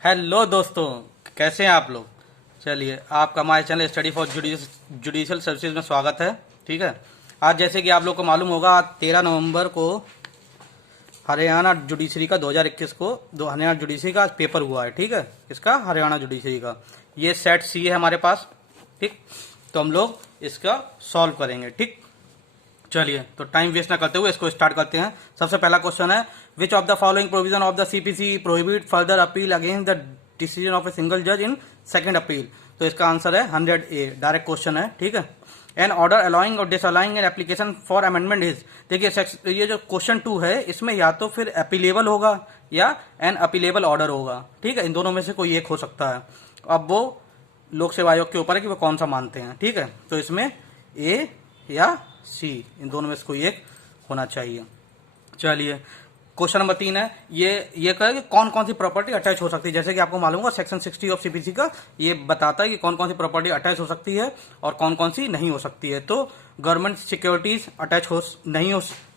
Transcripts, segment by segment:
Hello दोस्तों, कैसे हैं आप लोग। चलिए, आपका हमारे channel study for judicial services में स्वागत है। ठीक है। आज जैसे कि आप लोग को मालूम होगा, आज 13 नवंबर को हरियाणा जुडिशरी का 2021 को हरियाणा जुडिशरी का आज पेपर हुआ है। ठीक है, इसका हरियाणा जुडिशरी का ये सेट सी है हमारे पास। ठीक, तो हम लोग इसका सॉल्व करेंगे। ठीक, चलिए, तो टाइम वेस्ट ना करते हुए इसको स्टार्ट करते हैं। सबसे पहला क्वेश्चन है, विच of the following provision of the CPC prohibit further appeal against the decision of a single जज इन सेकंड अपील। तो इसका आंसर है 100A, डायरेक्ट क्वेश्चन है। ठीक है। एन ऑर्डर अलाउइंग और disallowing an application for amendment is, देखिए ये जो क्वेश्चन 2 है इसमें या तो फिर अपीलेबल होगा या एन अपीलेबल ऑर्डर होगा। ठीक है, इन दोनों में से कोई एक हो सकता है। अब वो लोक सेवा आयोग के ऊपर है कि वो कौन सा मानते हैं। ठीक है, तो इसमें ए या सी, इन दोनों में से कोई एक होना चाहिए। चलिए, क्वेश्चन नंबर 3 है, ये कहे कि कौन कौन सी प्रॉपर्टी अटैच हो सकती है। जैसे कि आपको मालूम होगा सेक्शन 60 ऑफ सीपीसी का ये बताता है कि कौन कौन सी प्रॉपर्टी अटैच हो सकती है और कौन कौन सी नहीं हो सकती है। तो गवर्नमेंट सिक्योरिटीज अटैच नहीं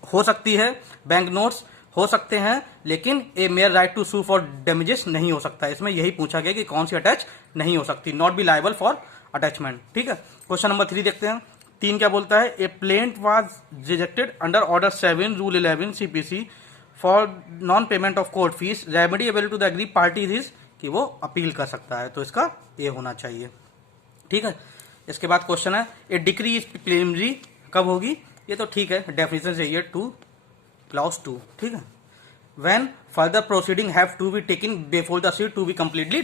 हो सकती है, बैंक नोट्स हो सकते हैं, लेकिन a mere right to sue for damages नहीं हो सकता है। इसमें यही पूछा गया कि कौन सी अटैच नहीं हो सकती, not be liable for attachment. ठीक है। क्वेश्चन नंबर 3 देखते हैं। 3 क्या बोलता है, a plaint was rejected under order 7 rule 11 CPC for non payment of court fees, remedy available to the aggrieved parties is, कि वो अपील कर सकता है। तो इसका ए होना चाहिए। ठीक है। इसके बाद क्वेश्चन है, ए डिक्री इज प्रिलिमिनरी कब होगी। ये तो ठीक है, डेफिनेशन चाहिए 2 क्लॉज 2। ठीक है। When further proceeding have to be taken before the seat to be completely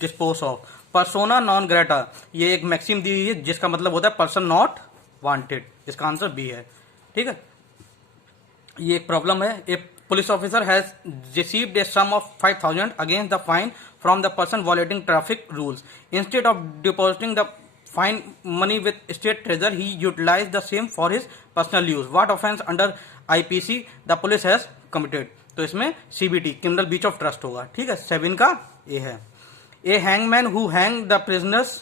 dispose of. Persona non grata, ये एक मैक्सिम दी हुई है जिसका मतलब होता है पर्सन नॉट वांटेड। इसका आंसर बी है। ठीक है। ये एक प्रॉब्लम है, a police officer has received a sum of 5000 against the fine from the person violating traffic rules, instead of depositing the fine money with state treasury he utilise the same for his personal use. What offence under IPC the police has committed. तो इसमें CBT, criminal breach of trust होगा। ठीक है, 7 का A है। A hangman who hang the prisoners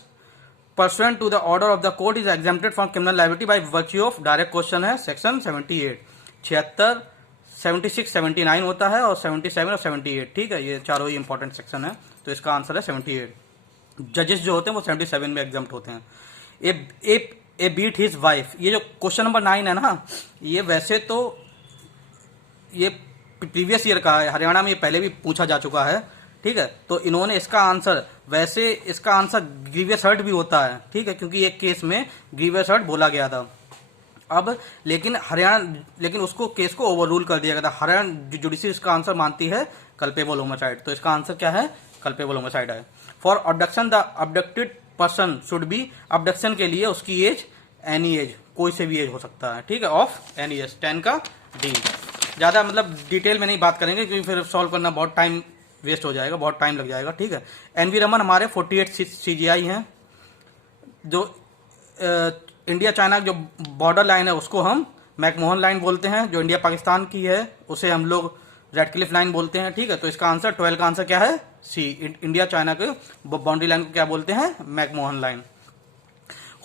pursuant to the order of the court is exempted from criminal liability by virtue of, direct question है, section 78। 76, 76, 79 होता है और 77 और 78। ठीक है, ये चारों ही इंपॉर्टेंट सेक्शन है। तो इसका आंसर है 78। जजेस जो होते हैं वो 77 में एग्जाम्प्ट होते हैं। ए बीट हिज वाइफ, ये जो क्वेश्चन नंबर 9 है ना, ये वैसे तो ये प्रीवियस ईयर का है, हरियाणा में ये पहले भी पूछा जा चुका है। ठीक है, तो इन्होंने इसका आंसर, वैसे इसका आंसर ग्रीवियस हर्ट भी होता है। ठीक है, क्योंकि एक केस में ग्रीवियस हर्ट बोला गया था। अब लेकिन उसको केस को ओवररूल कर दिया गया था। हरियाणा जुडिशरी इसका आंसर मानती है कल्पेबल होमिसाइड। तो इसका आंसर क्या है, कल्पेबल होमिसाइड है। For abduction the abducted person should be, abduction के लिए उसकी एज एनी एज, कोई से भी एज हो सकता है। ठीक है, ऑफ एनी एज, 10 का डी। ज्यादा मतलब डिटेल में नहीं बात करेंगे क्योंकि फिर सॉल्व करना बहुत टाइम वेस्ट हो जाएगा, बहुत टाइम लग जाएगा। ठीक है। एनवी रमन हमारे 48 सीजीआई हैं। जो इंडिया चाइना जो बॉर्डर लाइन है उसको हम मैकमोहन लाइन बोलते हैं। जो इंडिया पाकिस्तान की है उसे हम लोग रेडक्लिफ लाइन बोलते हैं। ठीक है, तो इसका आंसर 12 का आंसर क्या है, सी। इंडिया चाइना के बाउंड्री लाइन को क्या बोलते हैं, McMahon line.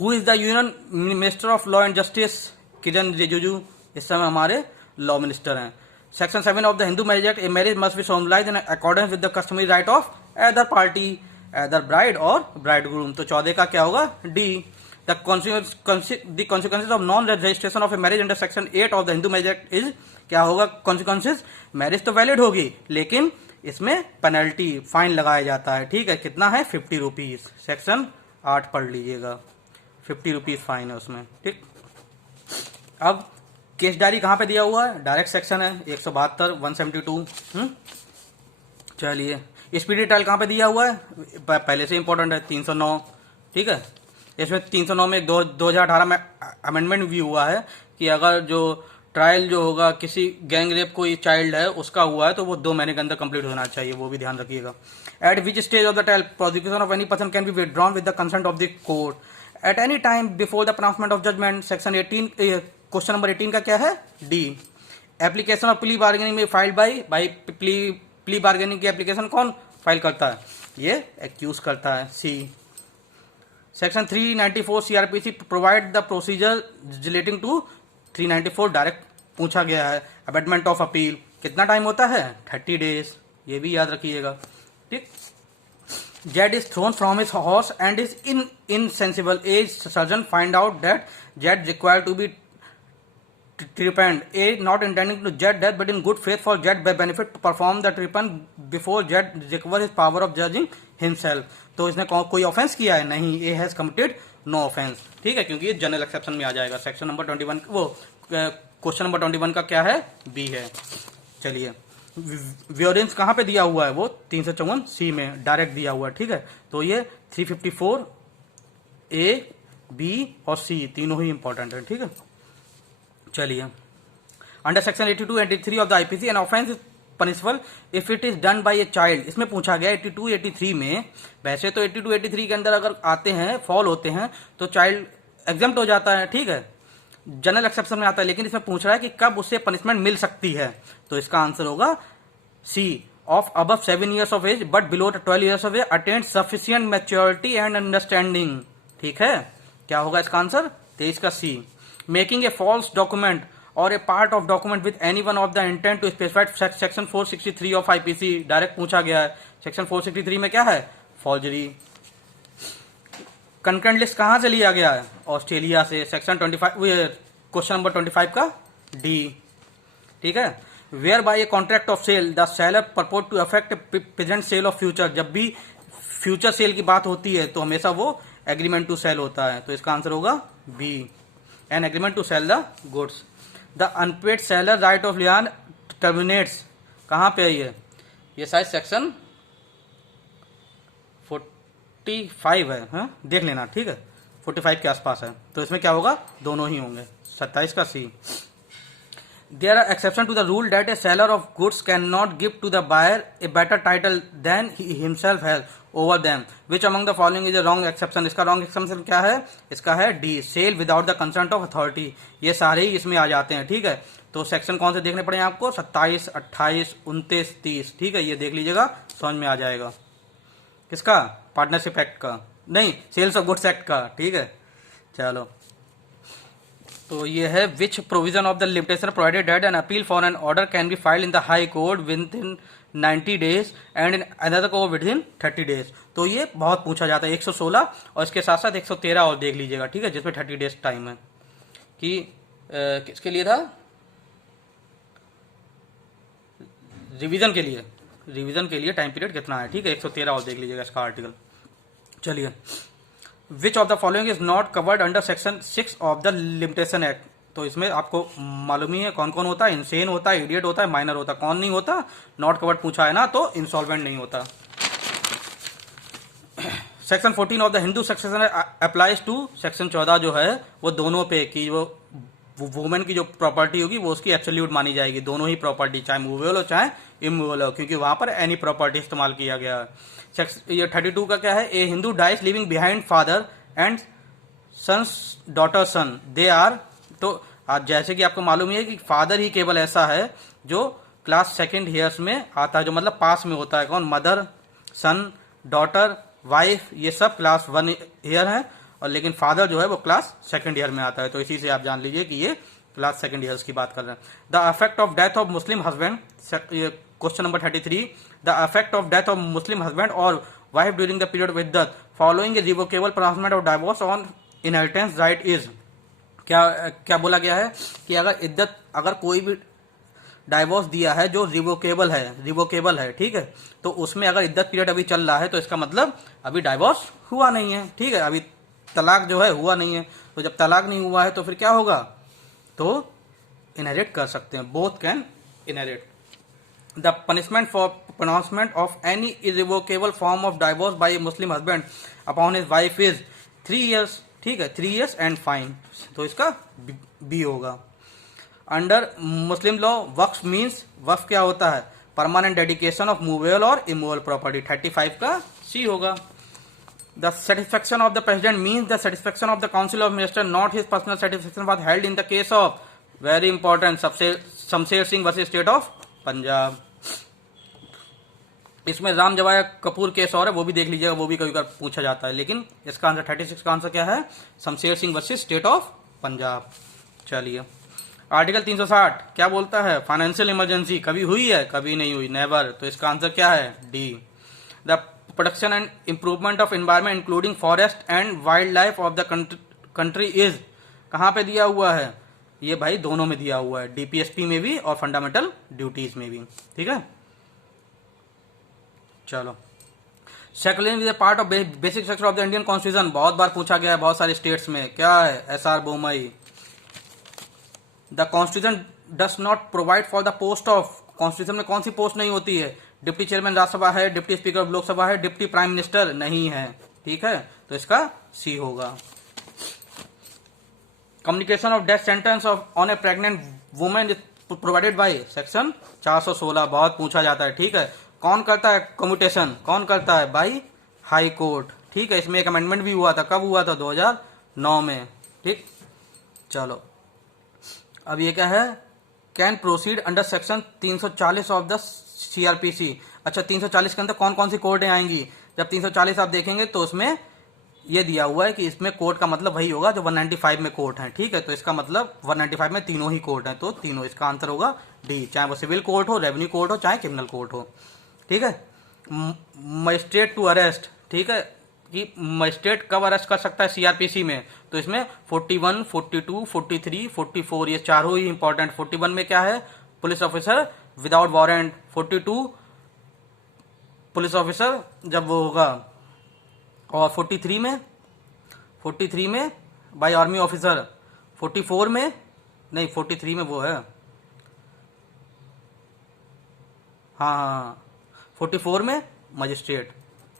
Who is the union minister of law and justice, Kiren Rijiju इस समय हमारे लॉ मिनिस्टर हैं। Section 7 of the Hindu marriage act, a marriage must be solemnised in accordance with the customary right of either party, either bride और bridegroom. तो 14 का क्या होगा, D. The consequences of non registration of a marriage under section 8 of the Hindu marriage act is, क्या होगा consequences, marriage तो valid होगी लेकिन इसमें पेनल्टी, फाइन लगाया जाता है। ठीक है, कितना है, 50 रुपीज। सेक्शन 8 पढ़ लीजिएगा, 50 रुपीज फाइन है उसमें। ठीक, अब केस डायरी कहां पे दिया हुआ है, डायरेक्ट सेक्शन है 172, 172। चलिए, स्पीडी ट्रायल कहां पे दिया हुआ है, पहले से इंपॉर्टेंट है, 309। ठीक है, इसमें 309 में 2018 में अमेंडमेंट भी हुआ है कि अगर जो ट्रायल जो होगा किसी गैंग रेप कोई चाइल्ड है उसका हुआ है तो वो 2 महीने के अंदर कंप्लीट होना चाहिए, वो भी ध्यान रखिएगा। At which stage of the trial prosecution of any person can be withdrawn with the consent of the court at any time before the pronouncement of judgement. Section 18, question number 18 का क्या है, D. Application of plea bargaining में filed by plea bargaining की application कौन file करता है, ये accuse करता है, C. Section 394 CrPC provide the procedure relating to 394, direct पूछा गया है। अबेटमेंट ऑफ अपील कितना टाइम होता है, 30 डेज, ये भी याद रखिएगा। ठीक। Z is thrown from his horse and is insensible, as surgeon find out that Z require to be trepanned, A not intending to Jed death but in good faith for Jed by benefit to perform the trepan before Jed recover his power of judging himself। तो इसने कोई offence किया है नहीं, A has committed no offence, ठीक है, क्योंकि ये जनरल एक्सेप्शन में आ जाएगा। सेक्शन नंबर 21 वो क्वेश्चन नंबर 21 का क्या है, बी है। चलिए, व्योरेंस कहाँ पे दिया हुआ है, वो 354 सी में डायरेक्ट दिया हुआ है, ठीक है। तो ये 354 ए बी और सी तीनों ही इंपॉर्टेंट है, ठीक है। चलिए, under section 82 and 83 of the IPC an offence is punishable if it is done by a child. इसमें पूछा गया 82 83 में, वैसे तो 82 83 के अंदर अगर आते हैं फॉल होते हैं तो चाइल्ड एग्जम्प्ट हो जाता है, ठीक है, जनरल एक्सेप्शन में आता है, लेकिन इसमें पूछ रहा है कि कब उससे पनिशमेंट मिल सकती है। तो इसका आंसर होगा सी, of above 7 years of age but below 12 years of age attained sufficient maturity and understanding, ठीक है। क्या होगा इसका आंसर, 23 का C. Making a false document और a part of document with any one of the intent to specified section 463 of IPC, direct पूछा गया है। सेक्शन 463 में क्या है, फॉर्जरी। कंकरेंट लिस्ट कहां से लिया गया है, ऑस्ट्रेलिया से। सेक्शन 25 क्वेश्चन नंबर 25 का डी, ठीक है। Where by a contract of sale the seller purport to affect present sale of future. जब भी फ्यूचर सेल की बात होती है तो हमेशा वो एग्रीमेंट टू सेल होता है, तो इसका आंसर होगा B, an agreement to sell the goods. The unpaid seller right of lien terminates, कहां पे है ये शायद सेक्शन 45 है, हाँ? देख लेना, ठीक है, 45 के आसपास है। तो इसमें क्या होगा, दोनों ही होंगे, 27 का सी। There are exceptions to the rule that a seller of goods cannot give to the buyer a better title than he himself has over them. Which among the following is a wrong exception? इसका wrong exception क्या है, इसका है D, sale without the consent of authority. ये सारे ही इसमें आ जाते हैं, ठीक है। तो सेक्शन कौन से देखने पड़े आपको, 27, 28, 29, 30, ठीक है, ये देख लीजिएगा, समझ में आ जाएगा। किसका, पार्टनरशिप एक्ट का, नहीं, सेल्स ऑफ गुड्स एक्ट का, ठीक है। चलो, तो ये है which provision of the limitation provided that an appeal for an order can be filed in the high court within 90 days and in another court within 30 days। तो ये बहुत पूछा जाता है, 116 और इसके साथ साथ 113 और देख लीजिएगा, ठीक है, जिसमें 30 days टाइम है। कि किसके लिए था, रिवीजन के लिए, रिवीजन के लिए टाइम पीरियड कितना है, ठीक है, 113 और देख लीजिएगा इसका आर्टिकल। चलिए, विच of the following is not covered under section 6 of the limitation act. तो इसमें आपको मालूम ही है कौन कौन होता है, इंसेन होता है, इडियट होता है, माइनर होता है, कौन नहीं होता, नॉट कवर्ड पूछा है ना, तो इंसॉल्वेंट नहीं होता। Section 14 of the Hindu succession applies to section 14 जो है वो दोनों पे कि वो वुमेन की जो प्रॉपर्टी होगी वो उसकी एब्सोल्यूट मानी जाएगी, दोनों ही प्रॉपर्टी, चाहे मूवेबल हो चाहे इमूवेबल हो, क्योंकि वहां पर एनी प्रॉपर्टी इस्तेमाल किया गया है। ये 32 का क्या है, ए Hindu dies leaving behind father and sons daughter son they are. तो जैसे कि आपको मालूम है कि फादर ही केवल ऐसा है जो क्लास सेकंड ईयर्स में आता है, जो मतलब पास में होता है, कौन, मदर, सन, डॉटर, वाइफ, ये सब क्लास 1 ईयर है, और लेकिन फादर जो है वो क्लास सेकंड ईयर में आता है। तो इसी से आप जान लीजिए कि ये क्लास सेकंड ईयर्स की बात कर रहे हैं। The effect of death of Muslim husband, question number 33, the effect of death of Muslim husband और wife during the period of iddat following a revocable pronouncement of divorce on inheritance right is. क्या बोला गया है कि अगर इद्दत, अगर कोई भी डाइवोर्स दिया है जो रिवोकेबल है, ठीक है, तो उसमें अगर इद्दत पीरियड अभी चल रहा है तो इसका मतलब अभी डाइवोर्स हुआ नहीं है, ठीक है, अभी तलाक जो है हुआ नहीं है। तो जब तलाक नहीं हुआ है तो फिर क्या होगा, तो इनहेरिट कर सकते हैं, both can inherit. The punishment for pronouncement of any irrevocable form of divorce by a Muslim husband upon his wife is 3 years, ठीक है, 3 years एंड फाइन। तो इसका बी होगा। अंडर मुस्लिम लॉ वक्फ मीन्स, वक्फ क्या होता है, परमानेंट डेडिकेशन ऑफ मूवेबल और immovable property, 35 का सी होगा। The satisfaction of the president means the satisfaction of the council of ministers, not his personal satisfaction, was held in the case of, very important, Shamsher Singh versus state of Punjab. इसमें Ram जवाया Kapoor case और है, वो भी देख लीजिएगा, वो भी कभी कभी पूछा जाता है, लेकिन इसका आंसर 36 का आंसर क्या है, Shamsher Singh versus state of Punjab. चलिए, आर्टिकल 360 क्या बोलता है, फाइनेंशियल इमरजेंसी कभी हुई है, कभी नहीं हुई, नेवर। तो इसका आंसर क्या है, D. The production and improvement of environment including forest and wild life of the country is, कहाँ पे दिया हुआ है? ये भाई दोनों में दिया हुआ है, डीपीएसपी में भी और फंडामेंटल ड्यूटीज में भी, ठीक है। चलो, secularism is a part of basic structure of the Indian constitution, बहुत बार पूछा गया है बहुत सारे स्टेट्स में, क्या है? SR Bommai. The constitution does not provide for the post of, constitution में कौन सी पोस्ट नहीं होती है? डिप्टी चेयरमैन राज्यसभा है, डिप्टी स्पीकर ऑफ लोकसभा है, डिप्टी प्राइम मिनिस्टर नहीं है, ठीक है, तो इसका सी होगा। Communication of death sentence of on A pregnant women is provided by section 416, बहुत पूछा जाता है, ठीक है। कौन करता है कम्यूटेशन? कौन करता है? बाई हाई कोर्ट, ठीक है। इसमें एक अमेंडमेंट भी हुआ था, कब हुआ था? 2009 में, ठीक। चलो, अब ये क्या है? Can proceed under section 340 of the CrPC. अच्छा, 340 के अंदर कौन कौन सी कोर्टें आएंगी? जब 340 आप देखेंगे तो उसमें ये दिया हुआ है कि इसमें कोर्ट का मतलब वही होगा जो 195 में कोर्ट है, ठीक है। तो इसका मतलब 195 में तीनों ही कोर्ट हैं, तो तीनों, इसका आंसर होगा डी, चाहे वो सिविल कोर्ट हो, रेवेन्यू कोर्ट हो, चाहे क्रिमिनल कोर्ट हो, ठीक है। मजिस्ट्रेट टू अरेस्ट, ठीक है, कि मजिस्ट्रेट कब अरेस्ट कर सकता है सीआरपीसी में? तो इसमें 41, 42, 43, 44 ये चारों ही इंपॉर्टेंट। 41 में क्या है? Police officer without warrant. 42 police officer जब वो होगा, और 43 में बाय आर्मी ऑफिसर। 44 में नहीं, 43 में वो है, हाँ, 44 में मजिस्ट्रेट।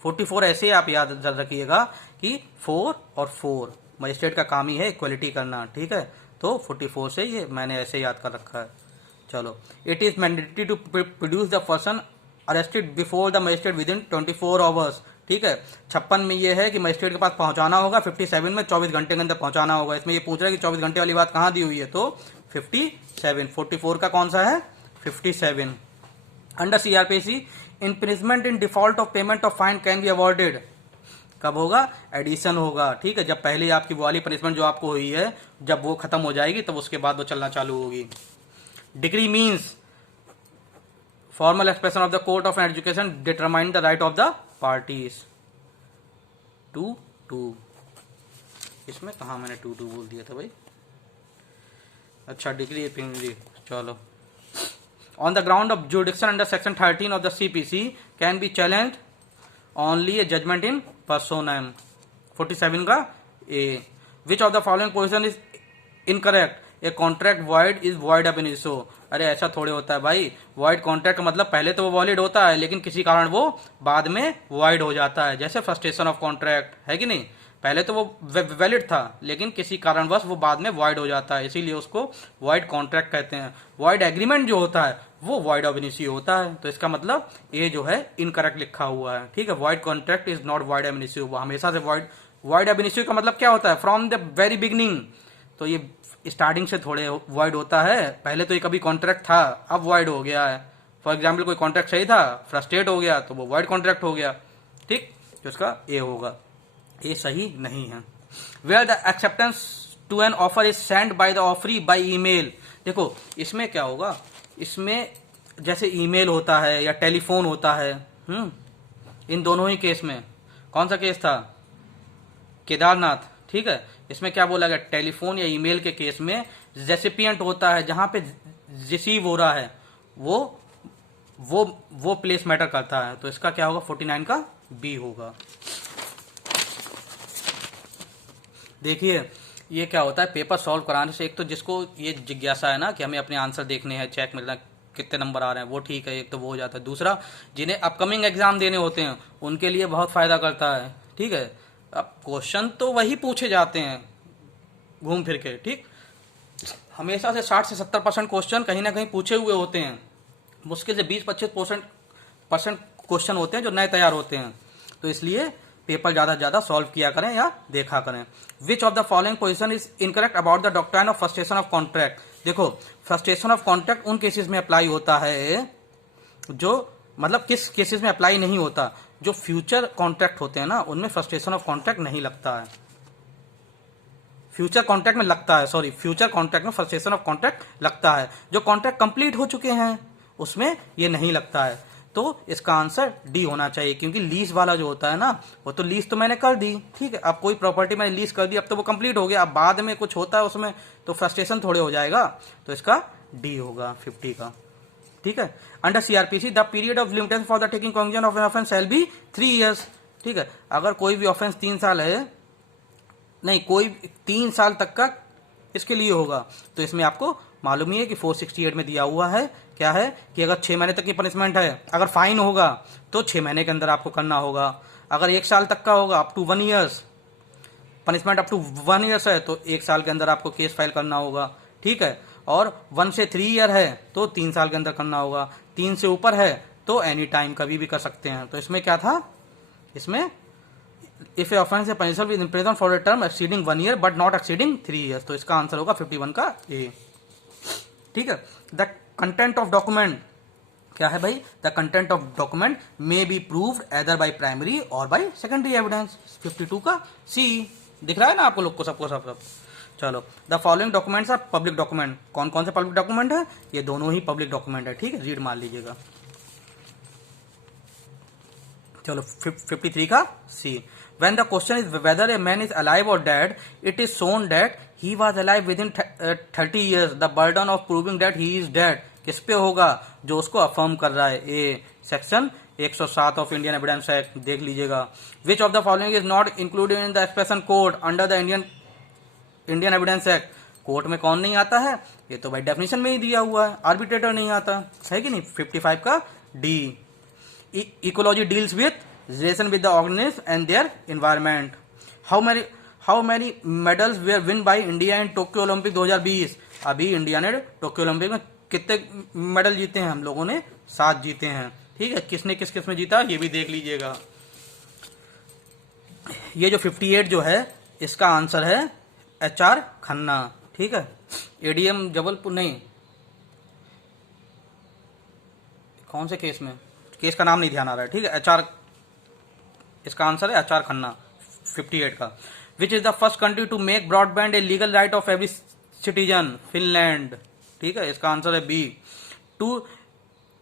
44 ऐसे आप याद रखिएगा कि 4 और 4 मजिस्ट्रेट का काम ही है इक्वलिटी करना, ठीक है। तो 44 से ये मैंने ऐसे याद कर रखा है। चलो, it is mandatory to produce the person arrested before the magistrate within 24 hours, ठीक है। 56 में ये है कि मजिस्ट्रेट के पास पहुंचाना होगा, 57 में 24 घंटे के अंदर पहुंचाना होगा। इसमें ये पूछ रहा है कि 24 घंटे वाली बात कहां दी हुई है? तो 57। 44 का कौन सा है? 57। Under CrPC imprisonment in default of payment of fine can be awarded, कब होगा? एडिशन होगा, ठीक है। जब पहले आपकी वो वाली पनिशमेंट जो आपको हुई है, जब वो खत्म हो जाएगी तब उसके बाद वो चलना चालू होगी। Degree means formal expression of the court of education determine the right of the parties. 2 इसमें कहा मैंने 2 बोल दिया था भाई? अच्छा, डिग्री पिंगरी। चलो, on the ground of jurisdiction under section 13 of the CPC can be challenge only a judgement in personam. 47 का A, which of the following position is incorrect? A contract void is void ab initio. अरे ऐसा थोड़े होता है भाई, void contract का मतलब पहले तो वो वॉलिड होता है, लेकिन किसी कारण वो बाद में वॉइड हो जाता है, जैसे फ्रस्ट्रेशन ऑफ कॉन्ट्रैक्ट है कि नहीं? पहले तो वो वैलिड था, लेकिन किसी कारणवश वो बाद में वॉइड हो जाता है, इसीलिए उसको वॉइड कॉन्ट्रैक्ट कहते हैं। वॉइड एग्रीमेंट जो होता है वो वॉइड ऑफ इनिशियो होता है, तो इसका मतलब ये जो है इनकरेक्ट लिखा हुआ है, ठीक है। Void contract is not void of initio, वो हमेशा से वॉइड ऑफ इनिशियो का मतलब क्या होता है? From the very beginning. तो ये स्टार्टिंग से थोड़े वॉइड होता है, पहले तो ये कभी कॉन्ट्रैक्ट था, अब वॉइड हो गया है। फॉर एग्जाम्पल, कोई कॉन्ट्रैक्ट सही था, फ्रस्ट्रेट हो गया, तो वो वॉइड कॉन्ट्रैक्ट हो गया, ठीक। तो इसका ए होगा, ये सही नहीं है। Where the acceptance to an offer is send by the offeree by email. देखो इसमें क्या होगा, इसमें जैसे ईमेल होता है या टेलीफोन होता है, इन दोनों ही केस में, कौन सा केस था? केदारनाथ, ठीक है। इसमें क्या बोला गया? टेलीफोन या ईमेल के केस में रेसिपिएंट होता है, जहां पे रिसीव हो रहा है वो प्लेस मैटर करता है, तो इसका क्या होगा? 49 का बी होगा। देखिए ये क्या होता है, पेपर सॉल्व कराने से एक तो जिसको ये जिज्ञासा है ना कि हमें अपने आंसर देखने हैं, चेक मिलना कितने नंबर आ रहे हैं, वो ठीक है, एक तो वो हो जाता है। दूसरा, जिन्हें अपकमिंग एग्जाम देने होते हैं उनके लिए बहुत फायदा करता है, ठीक है। अब क्वेश्चन तो वही पूछे जाते हैं घूम फिर के, ठीक। हमेशा से 60 से 70% क्वेश्चन कहीं ना कहीं पूछे हुए होते हैं, मुश्किल से 20-25% क्वेश्चन होते हैं जो नए तैयार होते हैं, तो इसलिए पेपर ज्यादा से ज्यादा सॉल्व किया करें या देखा करें। विच of the following position is incorrect about the doctrine of frustration of contract. देखो फ्रस्ट्रेशन ऑफ कॉन्ट्रैक्ट उन केसेस में अप्लाई होता है जो, मतलब किस केसेस में अप्लाई नहीं होता? जो फ्यूचर कॉन्ट्रैक्ट होते हैं ना, उनमें फ्रस्ट्रेशन ऑफ कॉन्ट्रैक्ट नहीं लगता है। फ्यूचर कॉन्ट्रैक्ट में लगता है, सॉरी, फ्यूचर कॉन्ट्रैक्ट में फ्रस्ट्रेशन ऑफ कॉन्ट्रैक्ट लगता है। जो कॉन्ट्रैक्ट कंप्लीट हो चुके हैं उसमें ये नहीं लगता है। तो इसका आंसर डी होना चाहिए, क्योंकि लीज वाला जो होता है ना, वो तो लीज तो मैंने कर दी, ठीक है, अब कोई प्रॉपर्टी मैंने लीज कर दी, अब तो वो कंप्लीट हो गया, अब बाद में कुछ होता है उसमें तो फ्रस्ट्रेशन थोड़े हो जाएगा, तो इसका डी होगा 50 का, ठीक है। Under CrPC the period of limitation for the taking cognition of an offence shall be 3 years, ठीक है। अगर कोई भी ऑफेंस 3 साल है, नहीं कोई 3 साल तक का इसके लिए होगा, तो इसमें आपको मालूम ही है कि 468 में दिया हुआ है क्या है कि अगर 6 महीने तक की पनिशमेंट है, अगर फाइन होगा तो 6 महीने के अंदर आपको करना होगा, अगर 1 साल तक का होगा up to 1 years, punishment up to 1 years है तो 1 साल के अंदर आपको केस फाइल करना होगा, ठीक है। और 1 से 3 ईयर है तो 3 साल के अंदर करना होगा, 3 से ऊपर है तो एनी टाइम कभी भी कर सकते हैं। तो इसमें क्या था, इसमें if A offence is punishable with imprisonment for a term exceeding 1 year but not exceeding 3 years, तो इसका आंसर होगा 51 का ए, ठीक है। द कंटेंट ऑफ डॉक्यूमेंट क्या है भाई, the content of document may be proved either by primary और बाय सेकेंडरी एविडेंस, 52 का सी। दिख रहा है ना आपको लोग को सबको सब। चलो, the following documents are public document, कौन कौन से पब्लिक डॉक्यूमेंट है, ये दोनों ही पब्लिक डॉक्यूमेंट है, ठीक है, रीड मान लीजिएगा। चलो 53 का सी, when the question is whether a man is alive or dead, it is shown that he was alive within 30 years, the burden of proving that he is dead किस पे होगा, जो उसको अफर्म कर रहा है, A section 107 of Indian evidence act, देख लीजिएगा। विच of the following is not included in the expression code under the Indian evidence act, court में कौन नहीं आता है, ये तो भाई डेफिनेशन में ही दिया हुआ है, आर्बिट्रेटर नहीं आता, सही कि नहीं, 55 का D. Ecology deals with relation with the organism and their environment. How many medals were win by India in Tokyo Olympic 2020? अभी इंडिया ने टोक्यो ओलंपिक में कितने मेडल जीते हैं, हम लोगों ने 7 जीते हैं, ठीक है। किसने किस में जीता ये भी देख लीजिएगा। ये जो 58 जो है इसका आंसर है HR खन्ना, ठीक है। ADM जबलपुर नहीं, कौन से केस में, केस का नाम नहीं ध्यान आ रहा है, ठीक है। HR इसका आंसर है HR खन्ना 58 का। Which is the first country to make broadband a legal right of every citizen, Finland, ठीक है, इसका आंसर है B. To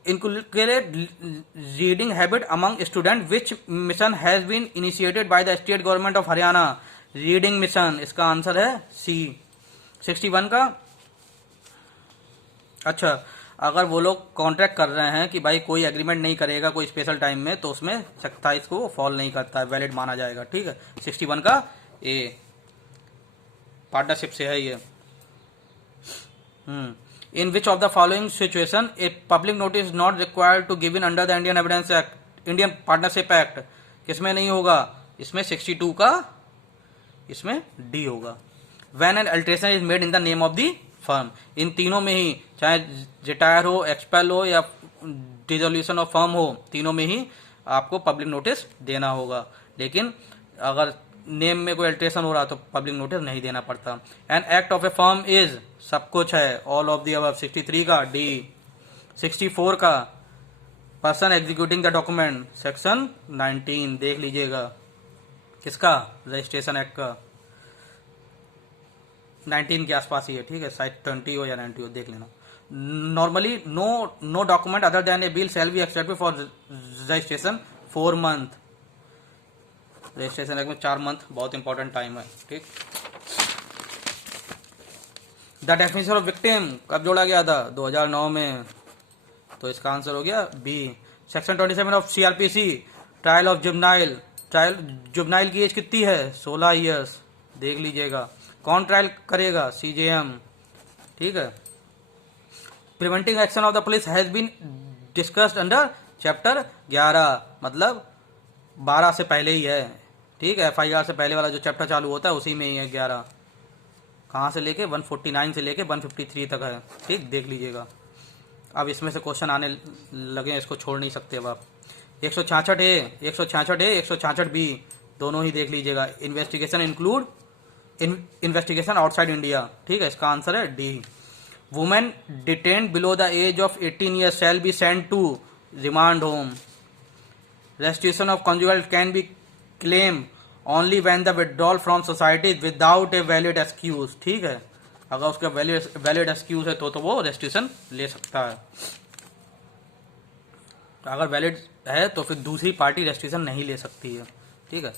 inculcate reading habit among student, which mission has been initiated by the state government of Haryana, reading mission, इसका answer है C. 61 का, अच्छा, अगर वो लोग कॉन्ट्रैक्ट कर रहे हैं कि भाई कोई एग्रीमेंट नहीं करेगा कोई स्पेशल टाइम में, तो उसमें 27 को फॉल नहीं करता है, वैलिड माना जाएगा, ठीक है। 61 का ए, पार्टनरशिप से है ये। In which of the following situation a public notice not required to give in under the Indian evidence act, Indian partnership act, किसमें नहीं होगा, इसमें 62 का, इसमें डी होगा। When an alteration is made in the name of the firm, इन तीनों में ही, चाहे रिटायर हो, एक्सपेल हो या डिसोल्यूशन ऑफ फर्म हो, तीनों में ही आपको पब्लिक नोटिस देना होगा। लेकिन अगर नेम में कोई अल्टरेशन हो रहा तो पब्लिक नोटिस नहीं देना पड़ता। An act of A firm is, सब कुछ है, ऑल ऑफ दी अबव, 63 का डी। 64 का person executing the document, section 19 देख लीजिएगा, किसका, रजिस्ट्रेशन एक्ट का, 19 के आसपास ही है, ठीक है, शायद 20 हो या 90 हो, देख लेना। Normally no document other than a bill shall be accepted for registration 4 month, registration act में 4 मंथ बहुत इंपॉर्टेंट टाइम है, ठीक। द डेफिनेशन ऑफ विक्टिम कब जोड़ा गया था, 2009 में, तो इसका आंसर हो गया B. Section 27 of CRPC, trial of juvenile, trial juvenile की एज कितनी है, 16 ईयर्स, देख लीजिएगा। कौन ट्रायल करेगा, CJM, ठीक है। Preventing action of the police has been discussed under chapter 11, मतलब 12 से पहले ही है, ठीक है, FIR से पहले वाला जो चैप्टर चालू होता है उसी में ही है 11, कहाँ से लेके 149 से लेके 153 तक है, ठीक, देख लीजिएगा। अब इसमें से क्वेश्चन आने लगे, इसको छोड़ नहीं सकते अब आप। 166A, 166A, 166B दोनों ही देख लीजिएगा। Investigation include investigation outside India, ठीक है, इसका आंसर है D. Women detained below the age of 18 years shall be sent to remand home. Restitution of conjugal can be claim only when the withdrawal from society without a valid excuse, ठीक है, अगर उसका valid excuse है तो वो restitution ले सकता है। अगर वैलिड है तो फिर दूसरी पार्टी रजिस्ट्रेशन नहीं ले सकती है, ठीक है।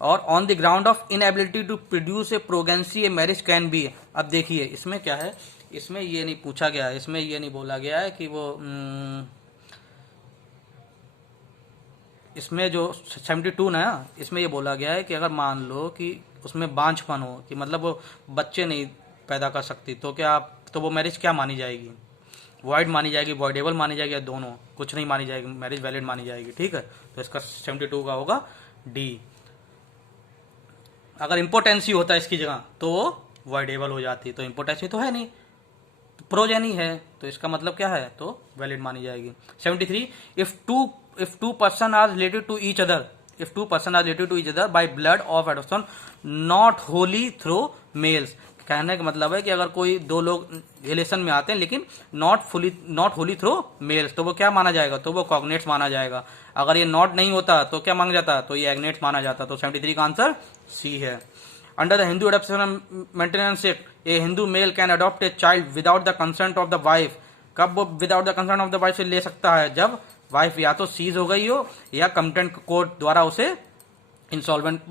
और on the ground of inability to produce a progeny a marriage can be. अब देखिए इसमें क्या है, इसमें ये नहीं पूछा गया है, इसमें ये नहीं बोला गया है कि वो इसमें जो 72 ना, इसमें ये बोला गया है कि अगर मान लो कि उसमें बांझपन हो, कि मतलब वो बच्चे नहीं पैदा कर सकती, तो क्या आप, तो वो मैरिज क्या मानी जाएगी, वॉइड मानी जाएगी, वॉइडेबल मानी जाएगी, या दोनों, कुछ नहीं मानी जाएगी, मैरिज वैलिड मानी जाएगी, ठीक है। तो इसका 72 का होगा डी। अगर इम्पोर्टेंसी होता है इसकी जगह तो वो वॉइडेबल हो जाती, तो इम्पोर्टेंसी तो है नहीं, प्रोजेनी है, तो इसका मतलब क्या है, तो वैलिड मानी जाएगी। 73 if two person are related to each other, if two person are related to each other by blood of adoption not wholly through males। कहने का मतलब है कि अगर कोई दो लोग रिलेशन में आते हैं लेकिन नॉट होली थ्रू मेल्स, तो वो क्या माना जाएगा, तो वो कॉग्नेट्स माना जाएगा। अगर ये नॉट नहीं होता तो क्या मांग जाता, तो ये एग्नेट्स माना जाता। तो 73 का आंसर सी है। Under the Hindu adoption maintenance act A Hindu mail can adopt a child without the consent of the wife. कब वो without the consent of the wife से ले सकता है, जब वाइफ या तो सीज हो गई हो या कंप्टेंट कोर्ट द्वारा उसे इंसॉल्वेंट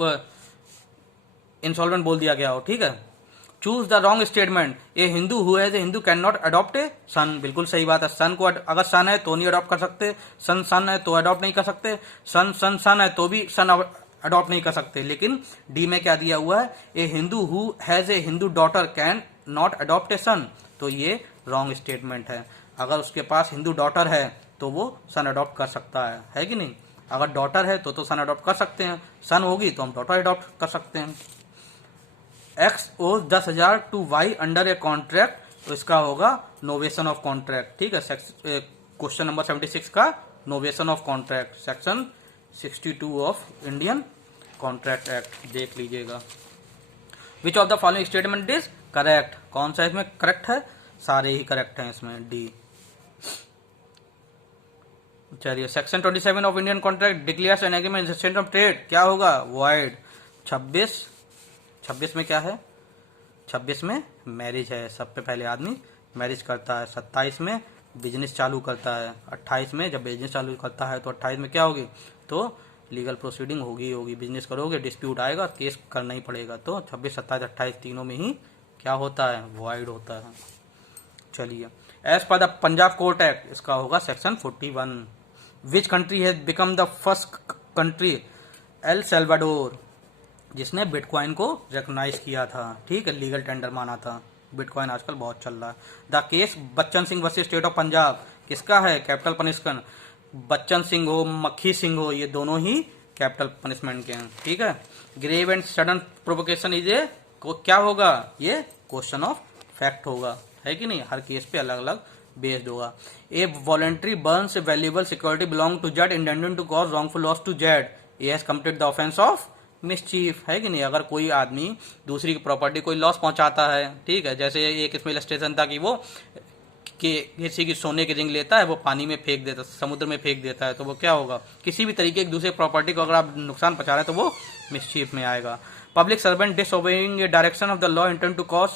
बोल दिया गया हो, ठीक है। Choose the wrong statement a Hindu who has a Hindu can not adopt a son. बिल्कुल सही बात है, सन को अगर सन है तो नहीं अडॉप्ट कर सकते, सन है तो अडॉप्ट नहीं कर सकते, सन है तो भी सन अडॉप्ट नहीं कर सकते। लेकिन डी में क्या दिया हुआ है, ए Hindu who has a Hindu daughter can not adopt a son, तो ये रॉन्ग स्टेटमेंट है। अगर उसके पास हिंदू डॉटर है तो वो सन अडॉप्ट कर सकता है कि नहीं। अगर डॉटर है तो सन अडॉप्ट कर सकते हैं, सन होगी तो हम डॉटर अडॉप्ट कर सकते हैं। X owes 10,000 to Y under a contract, तो इसका होगा नोवेशन ऑफ कॉन्ट्रैक्ट, ठीक है। क्वेश्चन नंबर 76 का novation of contract, section 62 of Indian contract act देख लीजिएगा। विच of the following statement is correct, कौन सा इसमें करेक्ट है, सारे ही करेक्ट हैं इसमें, डी। चलिए section 27 of Indian contract declares an agreement exchange of trade, क्या होगा, वॉइड। 26 में क्या है, 26 में मैरिज है, सब पे पहले आदमी मैरिज करता है। 27 में बिजनेस चालू करता है। 28 में जब बिजनेस चालू करता है तो 28 में क्या होगी, तो लीगल प्रोसीडिंग होगी, बिजनेस करोगे, डिस्प्यूट आएगा, केस करना ही पड़ेगा। तो 26, 27, 28 तीनों में ही क्या होता है, वॉइड होता है। चलिए as per the Punjab court act, इसका होगा section 41। Which country has become the first country, El Salvador, जिसने बिटकॉइन को रिकॉग्नाइज किया था, ठीक है, लीगल टेंडर माना था। बिटकॉइन आजकल बहुत चल रहा है। The case Bachchan Singh versus state of Punjab, किसका है, कैपिटल पनिशमेंट। बच्चन सिंह हो, मक्खी सिंह हो, ये दोनों ही कैपिटल पनिशमेंट के हैं, ठीक है। Grave and sudden provocation is a, क्या होगा, ये क्वेश्चन ऑफ फैक्ट होगा, है कि नहीं, हर केस पे अलग अलग बेस्ड होगा। A voluntary burns a valuable security belong to Z intended to cause wrongful loss to Z, A has committed the offence of mischief, है कि नहीं। अगर कोई आदमी दूसरी की प्रॉपर्टी कोई लॉस पहुंचाता है, ठीक है, जैसे एक इसमें इलस्ट्रेशन था कि वो किसी की सोने की रिंग लेता है, वो पानी में फेंक देता, समुद्र में फेंक देता है, तो वो क्या होगा, किसी भी तरीके एक दूसरे प्रॉपर्टी को अगर आप नुकसान पहुंचा रहे हैं तो वो मिसचीफ में आएगा। Public servant disobeying a direction of the law intend to cause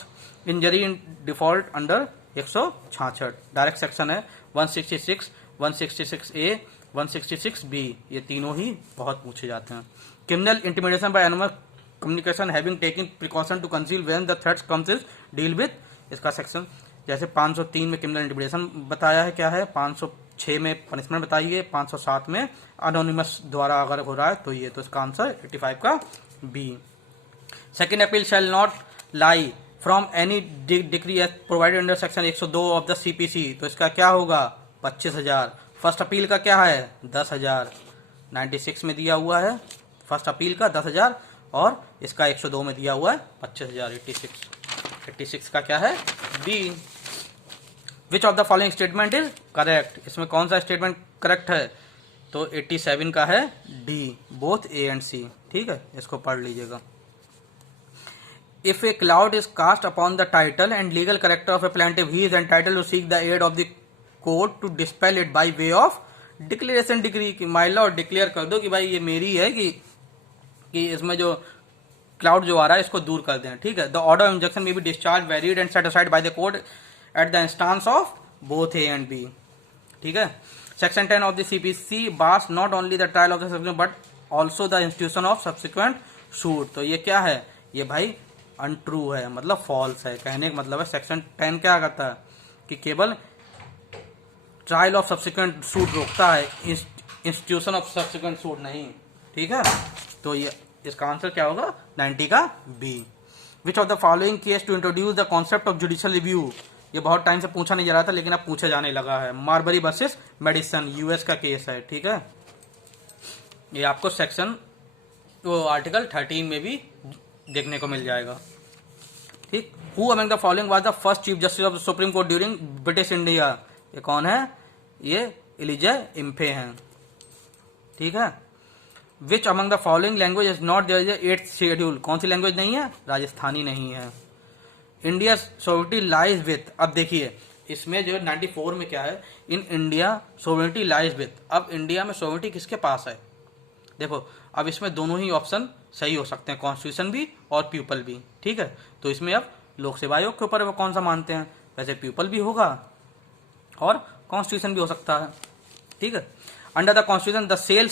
injury in default under 166, direct section है 166, 166A, 166B, ये तीनों ही बहुत पूछे जाते हैं। Criminal intimidation by animal communication having taking precaution to conceal when the threats comes is deal with, इसका section जैसे 503 में क्रिमिनल इंटिमिडेशन बताया है क्या है, 506 में पनिशमेंट बताई है, 507 में अनोनिमस द्वारा अगर हो रहा है तो ये, तो इसका आंसर 85 का B. Second appeal shall not lie from any degree as provided under section 102 of the CPC, तो इसका क्या होगा, 25,000। फर्स्ट अपील का क्या है, 10,000, 96 में दिया हुआ है फर्स्ट अपील का 10,000, और इसका 102 में दिया हुआ है 25,000, 86 का क्या है, B. Which of the following statement is correct, इसमें कौन सा स्टेटमेंट करेक्ट है, तो 87 का है डी, बोथ ए एंड सी, ठीक है, इसको पढ़ लीजिएगा। If a cloud is cast upon the title and legal character of a plaintiff, he is entitled to seek the aid of the court to dispel it by way of declaration degree, कि my lord declare कर दो कि भाई ये मेरी है, कि इसमें जो क्लाउड जो आ रहा है इसको दूर कर दें, ठीक है। The order of injunction may be discharge valid and set aside by the court at the instance of both A and B, ठीक है। Section 10 of the CPC bars not only the trial of the subsequent but also the institution of subsequent suit. तो ये क्या है, ये भाई untrue है, मतलब फॉल्स है। कहने का मतलब है सेक्शन 10 क्या करता है कि केवल ट्रायल ऑफ सब्सिक्वेंट सूट रोकता है, इंस्टीट्यूशन ऑफ सब्सिक्वेंट सूट नहीं। ठीक है, तो ये इसका आंसर क्या होगा 90 का B. Which of the following case to introduce the concept of judicial review. ये बहुत टाइम से पूछा नहीं जा रहा था लेकिन अब पूछा जाने लगा है। मार्बरी वर्सेस मेडिसन, यूएस का केस है। ठीक है, ये आपको सेक्शन तो आर्टिकल 13 में भी देखने को मिल जाएगा। ठीक, who among the following was the first chief justice of the supreme court during British India. ये कौन है, ये एलिजा इम्फे हैं। ठीक है, which among the following language is not there is 8th schedule. कौन सी लैंग्वेज नहीं है, राजस्थानी नहीं है। इंडिया सोवरेनिटी लाइज विथ, अब देखिए इसमें जो 94 में क्या है, in India sovereignty lies with. अब इंडिया में सोवरेनिटी किसके पास है, देखो अब इसमें दोनों ही ऑप्शन सही हो सकते हैं, कॉन्स्टिट्यूशन भी और पीपल भी। ठीक है, तो इसमें अब लोक सेवा आयोग के ऊपर वो कौन सा मानते हैं, वैसे पीपल भी होगा और कॉन्स्टिट्यूशन भी हो सकता है। ठीक है, under the constitution the state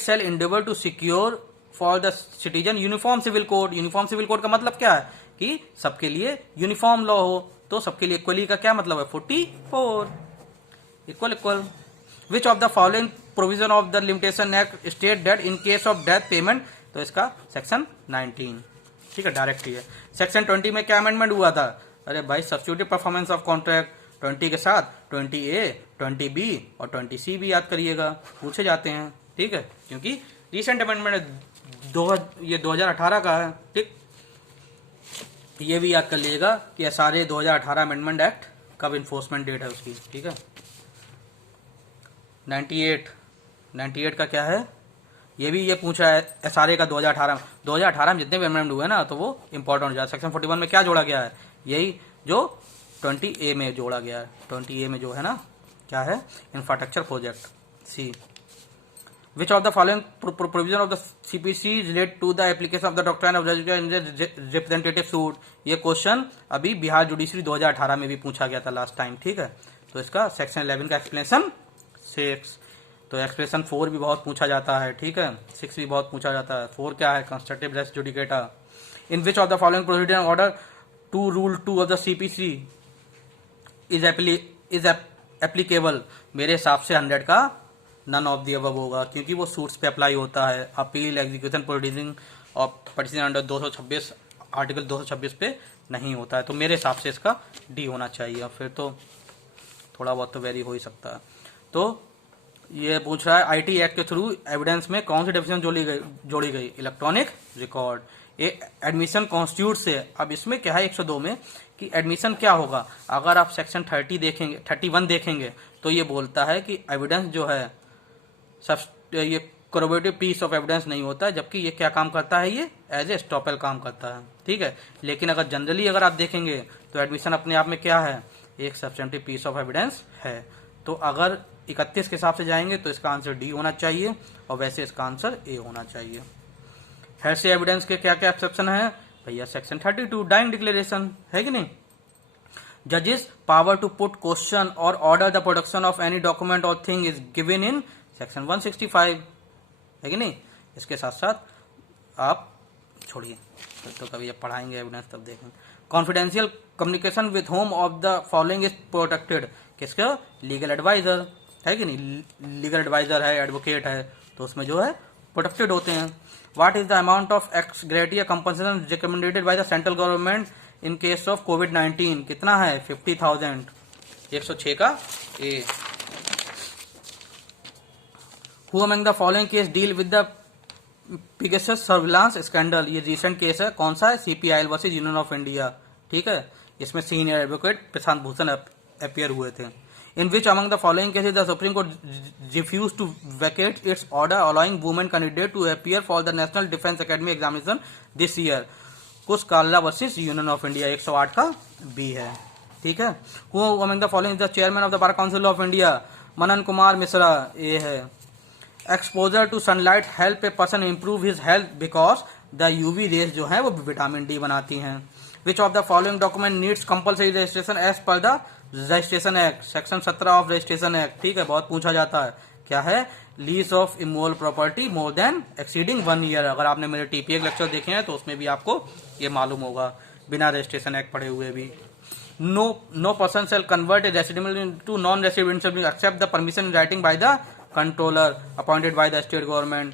shall endeavour to secure for the citizen uniform civil code. Uniform civil code का मतलब क्या है कि सबके लिए यूनिफॉर्म लॉ हो। तो सबके लिए इक्वली का क्या मतलब है 44 equal equal. Which of the following provision of the limitation act state date in case of death payment. तो इसका सेक्शन 19। ठीक है, डायरेक्ट ही है। सेक्शन 20 में क्या अमेंडमेंट हुआ था, अरे भाई सब्स्टिट्यूटिव परफॉर्मेंस ऑफ कॉन्ट्रैक्ट 20 के साथ 20A 20B और 20C भी याद करिएगा, पूछे जाते हैं। ठीक है, क्योंकि रिसेंट अमेंडमेंट ये 2018 का है। ठीक, ये भी याद कर लीजिएगा कि SRA 2018 अमेंडमेंट एक्ट कब इन्फोर्समेंट डेट है उसकी। ठीक है, 98 का क्या है, ये भी ये पूछा है SRA का 2018 में जितने भी अमेंडमेंट हुए ना तो वो इंपॉर्टेंट हो जाए। सेक्शन 41 में क्या जोड़ा गया है, यही जो 20A में जोड़ा गया है। 20A में जो है ना क्या है, infrastructure project. C, which of the following provision of the CPC relate to the application of the doctrine of representative suit. ये क्वेश्चन अभी बिहार जुडिशरी 2018 में भी पूछा गया था लास्ट टाइम। ठीक है, तो इसका सेक्शन 11 का एक्सप्लेनेशन 6। तो एक्सप्रेशन 4 भी बहुत पूछा जाता है। ठीक है, 6 भी बहुत पूछा जाता है। 4 क्या है, constructive res judicata. In which of the following proceeding order to rule 2 of the CPC is applicable. मेरे हिसाब से 100 का नन ऑफ दी अबव होगा, क्योंकि वो सूट्स पे अप्लाई होता है। अपील, एग्जीक्यूशन, प्रोसीडिंग और पिटीशन अंडर 226 आर्टिकल 226 पे नहीं होता है। तो मेरे हिसाब से इसका डी होना चाहिए। फिर तो थोड़ा बहुत तो वेरी हो ही सकता है। तो ये पूछ रहा है आईटी एक्ट के थ्रू एविडेंस में कौन सी डेफिनेशन जोड़ी गई, इलेक्ट्रॉनिक रिकॉर्ड। ये एडमिशन कॉन्स्टिट्यूट से। अब इसमें क्या है 102 में कि एडमिशन क्या होगा, अगर आप सेक्शन 31 देखेंगे तो ये बोलता है कि एविडेंस जो है ये कोरोबोरेटिव पीस ऑफ एविडेंस नहीं होता है, जबकि ये क्या काम करता है, ये एज ए स्टॉपेल काम करता है। ठीक है, लेकिन अगर जनरली अगर आप देखेंगे तो एडमिशन अपने आप में क्या है, एक सब्सटेंटिव पीस ऑफ एविडेंस है। तो अगर 31 के हिसाब से जाएंगे तो इसका आंसर डी होना चाहिए और वैसे इसका आंसर ए होना चाहिए। हेयरसे एविडेंस के क्या क्या एक्सेप्शन है भैया, सेक्शन 32 डाइंग डिक्लेरेशन है कि नहीं। जजेस पावर टू पुट क्वेश्चन और order the production of any document और thing is given in section 165 है कि नहीं। इसके साथ साथ आप छोड़िए, तो कभी जब पढ़ाएंगे एविडेंस तब देखेंगे। Confidential communication with home of the following is protected. किसका, लीगल एडवाइजर है कि नहीं, लीगल एडवाइजर है, एडवोकेट है, तो उसमें जो है प्रोटेक्टेड होते हैं। What is the amount of ex gratia compensation recommended by the central government in case of कोविड-19, कितना है 50,000। 106 का A. Who among the following case deal with the Pegasus surveillance scandal. ये रिसेंट केस है, कौन सा है, CPIL versus union of India. ठीक है, इसमें senior advocate Prashant Bhushan appear हुए थे। In which among the following cases the supreme court refuse to vacate its order allowing women candidate to appear for the national defence academy examination this year. Kush Kalra versus union of India 108 का B है। ठीक है, who among the following the chairman of the bar council of India, Manan Kumar Mishra, A है। Exposure to sunlight help a person improve his health because the UV rays जो है वो vitamin D बनाती हैं। Which of the following document needs compulsory registration as per the registration act, section 17 of registration act, ठीक है, बहुत पूछा जाता है। क्या है? Lease of इमोवल property more than exceeding 1 year. अगर आपने मेरे टीपीए लेक्चर देखे हैं तो उसमें भी आपको ये मालूम होगा, बिना रजिस्ट्रेशन एक्ट पढ़े हुए भी। No person shall convert a residential into non-residential except the permission in writing by the controller appointed by the state government.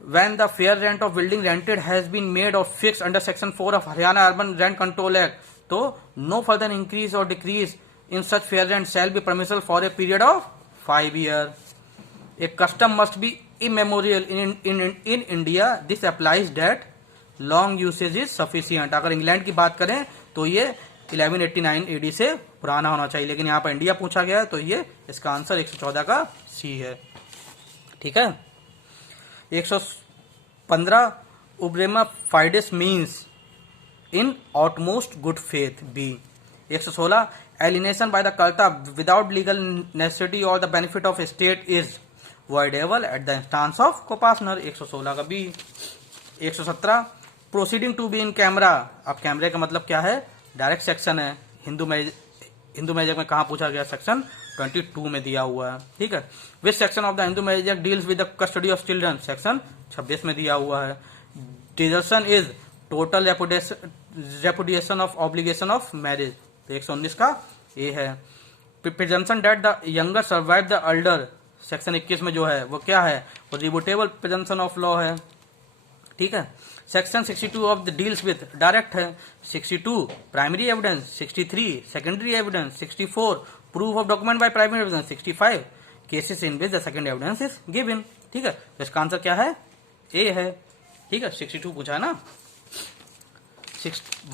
When the fair rent of building rented has been made or fixed under section 4 of Haryana Urban Rent Control Act, so no further increase or decrease in such fair rent shall be permissible for a period of 5 years. A custom must be immemorial in India. This applies that long usage is sufficient. अगर England की बात करें तो ये 1189 AD से पुराना होना चाहिए, लेकिन यहाँ पर इंडिया पूछा गया है तो ये इसका आंसर 114 का सी है। ठीक है। 115 uberrima fides means in utmost good faith B. 116 alienation by the karta without legal necessity और the benefit of estate is voidable at the instance of coparcener. 116 का B. 117 proceeding to be in camera. अब कैमरे का मतलब क्या है? Direct section है। Hindu marriage में कहा पूछा गया? सेक्शन 22 में दिया हुआ है। ठीक है। Which section of the Hindu marriage act deals with the custody of children? Section 26 में दिया हुआ है। Desertion is total repudiation of obligation of marriage, तो 119 का ए है। Presumption that the younger survive the elder, section 21 में जो है वो क्या है? वो रिबूटेबल प्रिजम्पशन ऑफ लॉ है। ठीक है। Section 62 of the deals with direct है। 62 primary evidence, 63 secondary evidence, 64 proof of document by primary evidence, 65 cases in which the second evidence is given. ठीक है। तो इसका आंसर क्या है? ए है। ठीक है। 62 पूछा है ना।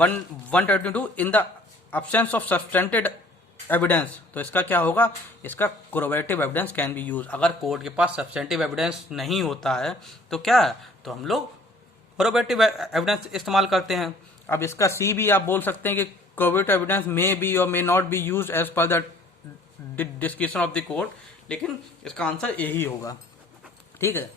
122 in the absence of substantiated evidence, तो इसका क्या होगा? इसका corroborative evidence can be use. अगर कोर्ट के पास सब्सटेंटिव एविडेंस नहीं होता है तो क्या है? तो हम लोग कोरोबोरेटिव एविडेंस इस्तेमाल करते हैं। अब इसका सी भी आप बोल सकते हैं कि कोरोबोरेटिव एविडेंस मे बी और may not be use as per the description of the court, लेकिन इसका आंसर यही होगा। ठीक है।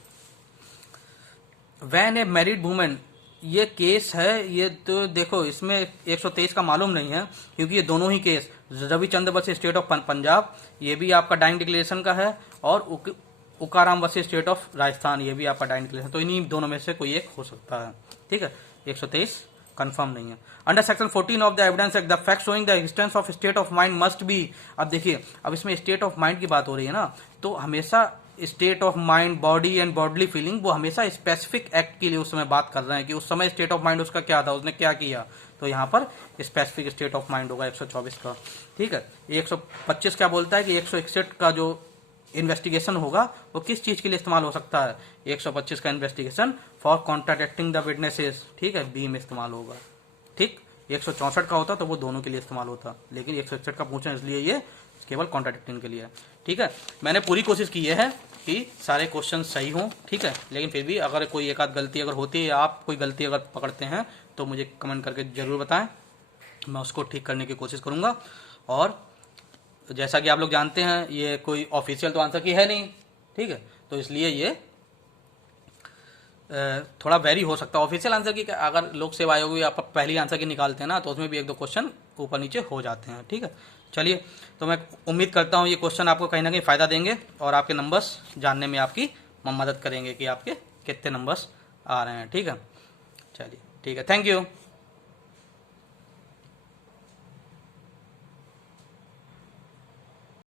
व्हेन ए मैरिड वुमेन, ये केस है, ये तो देखो इसमें 123 का मालूम नहीं है क्योंकि ये दोनों ही case Ravichandra versus state of Punjab, ये भी आपका डाइंग डिक्लेरेशन का है, और Tukaram versus state of Rajasthan, ये भी आपका डाइंग डिक्लेरेशन, तो इन्हीं दोनों में से कोई एक हो सकता है। ठीक है। 123 कंफर्म नहीं है। Under section 14 of the evidence act the fact showing the existence of state of mind must be. अब देखिए, अब इसमें स्टेट ऑफ माइंड की बात हो रही है ना, तो हमेशा state of mind, body and bodily feeling, वो हमेशा स्पेसिफिक एक्ट के लिए उस समय बात कर रहे हैं कि उस समय स्टेट ऑफ माइंड उसका क्या था, उसने क्या किया, तो यहाँ पर स्पेसिफिक स्टेट ऑफ माइंड होगा 124 का। ठीक है। 125 क्या बोलता है कि 161 का जो इन्वेस्टिगेशन होगा वो किस चीज के लिए इस्तेमाल हो सकता है? 125 का investigation for contradicting the witnesses. ठीक है। बी में इस्तेमाल होगा। ठीक। 164 का होता तो वो दोनों के लिए इस्तेमाल होता, लेकिन 161 का पूछा इसलिए ये केवल कॉन्ट्राडिक्टिंग के लिए। ठीक है। मैंने पूरी कोशिश की है कि सारे क्वेश्चन सही हों। ठीक है। लेकिन फिर भी अगर कोई एक आध गलती अगर होती है, आप कोई गलती अगर पकड़ते हैं तो मुझे कमेंट करके जरूर बताएं, मैं उसको ठीक करने की कोशिश करूंगा। और जैसा कि आप लोग जानते हैं ये कोई ऑफिशियल तो आंसर की है नहीं। ठीक है। तो इसलिए ये थोड़ा वेरी हो सकता है। ऑफिशियल आंसर की अगर लोक सेवा आयोग आप पहली आंसर की निकालते हैं ना, तो उसमें भी 1-2 क्वेश्चन ऊपर नीचे हो जाते हैं। ठीक है। चलिए, तो मैं उम्मीद करता हूँ ये क्वेश्चन आपको कहीं ना कहीं फायदा देंगे और आपके नंबर्स जानने में आपकी मदद करेंगे कि आपके कितने नंबर्स आ रहे हैं। ठीक है। चलिए, ठीक है। Thank you.